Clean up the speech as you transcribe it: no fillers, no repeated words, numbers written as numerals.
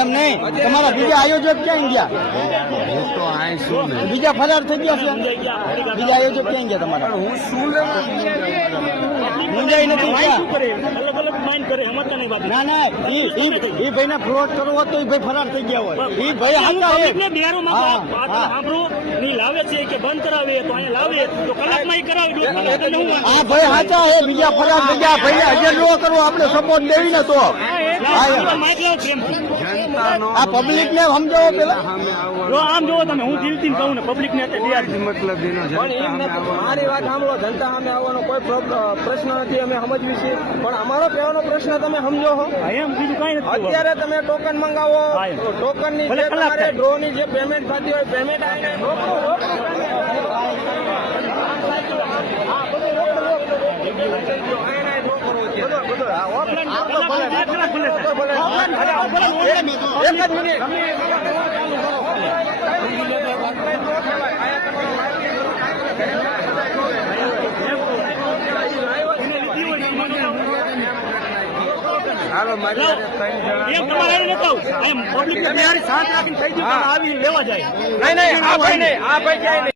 એમ નહીં, તમારા બીજા આયોજક ક્યાં ગયા? હું તો આ શું ને બીજા ફરાર થઈ ગયા છે? બીજા આયોજક ક્યાં ગયા તમારા? હું શું લેવા મુંજાઈ નથી ગયા? અલગ અલગ માઇન્ડ કરે સમજતા નહીં બાબુ. ના ના, ઈ ભાઈ ને ફ્રોડ કરવો હોત તો ઈ ભાઈ ફરાર થઈ ગયા હોય. ઈ ભાઈ હતા એ. પબ્લિકને બિહારોમાં હા, વાત હા. સાંભળો, ની લાવે છે કે બંધ કરાવે તો અહીંયા લાવે તો કલાકમાં ઈ કરાવી દો. એટલે હું આ ભાઈ સાચા હે, બીજા ફરાર થઈ ગયા. ભાઈ અજર નો કરવો, આપણે સપોર્ટ દેવી ને તો માઇક લાવો પ્રેમથી. જનતાનો આ પબ્લિક ને સમજાવો પેલા. સામે આવવાનો જો આમ જોવો તમે, હું દિલથી કહું ને પબ્લિક ને અત્યારે મતલબ એનો પણ એમ નથી, મારી વાત સાંભળો, જનતા સામે આવવાનો કોઈ પ્રશ્ન નથી, અમે સમજવી છીએ, પણ અમારો કહેવાનો પ્રશ્ન તમે સમજો છો. એમ બીજું કઈ નથી. અત્યારે તમે ટોકન મંગાવો, હા, એમ. ટોકન ની ભલે જે કલાક તમારે થાય. ડ્રો ની જે પેમેન્ટ થતી હોય પેમેન્ટ આવીને રોકો. એક જ મિનિટ. હાલો મારી એમ તમારે અહીં નતા આવું. એમ પબ્લિક ને બિહારી શાંત રાખીને થઈ ગયું, તમે આવી લેવા જાય. નહીં નહીં, આ ભાઈ નહીં, આ ભાઈ ક્યાંય નહીં.